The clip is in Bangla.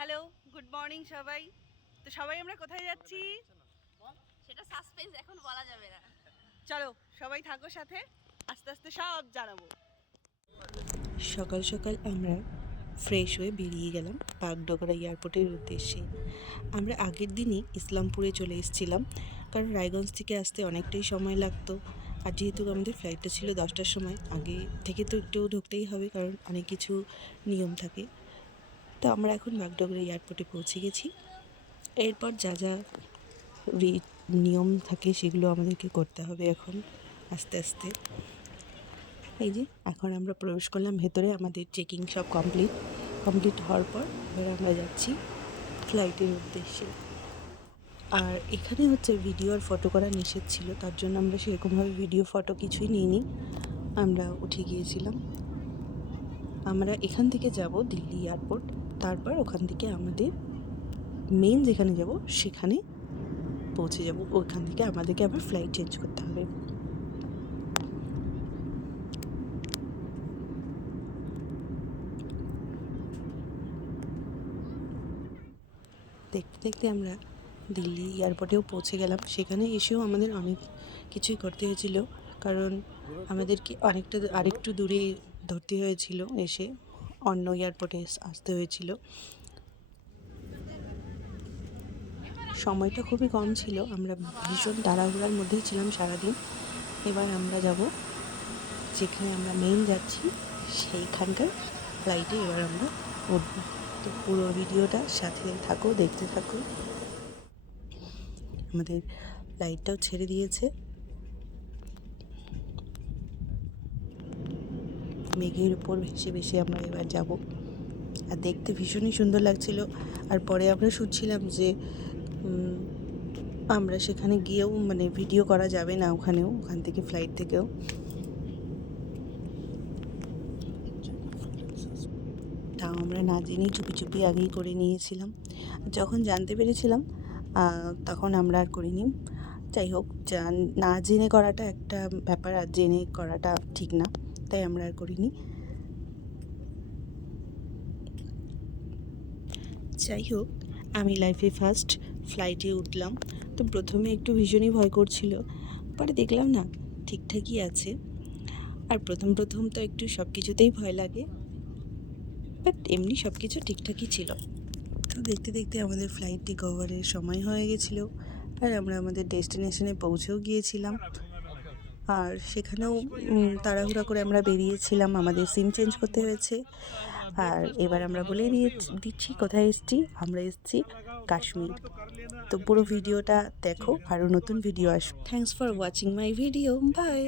হ্যালো, গুড মর্নিং সবাই। তো সবাই আমরা কোথায় যাচ্ছি সেটা সাসপেন্স, এখন বলা যাবে না। চলো সবাই থাকো সাথে, আস্তে আস্তে সব জানাবো। সকাল সকাল আমরা ফ্রেশ হয়ে বেরিয়ে গেলাম বাগডোগরা এয়ারপোর্টের উদ্দেশ্যে। আমরা আগের দিনই ইসলামপুরে চলে এসেছিলাম, কারণ রায়গঞ্জ থেকে আসতে অনেকটাই সময় লাগতো। আর যেহেতু আমাদের ফ্লাইটটা ছিল 10টার সময়, আগে থেকে তো একটু ঢুকতেই হবে, কারণ অনেক কিছু নিয়ম থাকে। তো আমরা এখন বাগডোগরা এয়ারপোর্টে পৌঁছে গেছি। এরপর যা যা নিয়ম থাকে সেগুলো আমাদেরকে করতে হবে এখন আস্তে আস্তে। এই যে এখন আমরা প্রবেশ করলাম ভেতরে, আমাদের চেকিং সব কমপ্লিট হওয়ার পর এবার আমরা যাচ্ছি ফ্লাইটের উদ্দেশ্যে। আর এখানে হচ্ছে ভিডিও আর ফটো করা নিষেধ ছিল, তার জন্য আমরা সেরকমভাবে ভিডিও ফটো কিছুই নিইনি, আমরা উঠে গিয়েছিলাম। আমরা এখান থেকে যাব দিল্লি এয়ারপোর্ট, তারপর ওখান থেকে আমাদের মেন যেখানে যাব সেখানে পৌঁছে যাব। ওখান থেকে আমাদেরকে আবার ফ্লাইট চেঞ্জ করতে হবে। দেখতে দেখতে আমরা দিল্লি এয়ারপোর্টেও পৌঁছে গেলাম। সেখানে এসেও আমাদের অনেক কিছুই করতে হয়েছিল, কারণ আমাদেরকে আরেকটু দূরে ধরতে হয়েছিল, এসে অন্য এয়ারপোর্টে আসতে হয়েছিল। সময়টা খুবই কম ছিল, আমরা ভীষণ তাড়াহুড়ার মধ্যেই ছিলাম সারাদিন। এবার আমরা যাব যেখানে আমরা মেইন যাচ্ছি, সেইখানকার ফ্লাইটে এবার আমরা উঠব। তো পুরো ভিডিওটা সাথে থাকো, দেখতে থাকো। আমাদের ফ্লাইটটাও ছেড়ে দিয়েছে, মেঘের উপর ভেসে ভেসে আমরা এবার যাব। আর দেখতে ভীষণই সুন্দর লাগছিল। আর পরে আমরা শুনছিলাম যে আমরা সেখানে গিয়েও মানে ভিডিও করা যাবে না, ওখান থেকে ফ্লাইট থেকেও। তাও আমরা না জেনেই চুপি চুপি আগেই করে নিয়েছিলাম। যখন জানতে পেরেছিলাম তখন আমরা আর করিনি। যাই হোক, না জেনে করাটা একটা ব্যাপার, আর জেনে করাটা ঠিক না, তাই আমরা আর করিনি। যাই হোক, আমি লাইফে ফার্স্ট ফ্লাইটে উঠলাম। তো প্রথমে একটু ভীষণই ভয় করছিল, পরে দেখলাম না ঠিকঠাকই আছে। আর প্রথম তো একটু সব কিছুতেই ভয় লাগে, বাট এমনি সব কিছু ঠিকঠাকই ছিল। তো দেখতে দেখতে আমাদের ফ্লাইট টেক ওভারের সময় হয়ে গেছিলো, আর আমরা আমাদের ডেস্টিনেশনে পৌঁছেও গিয়েছিলাম। আর সেখানেও তাড়াহুড়া করে আমরা বেরিয়েছিলাম, আমাদের সিম চেঞ্জ করতে হয়েছে। আর এবার আমরা বলে দিচ্ছি কোথায় এসেছি। আমরা এসেছি কাশ্মীর। তো পুরো ভিডিওটা দেখো, আরও নতুন ভিডিও আসবে। Thanks for watching my video, by.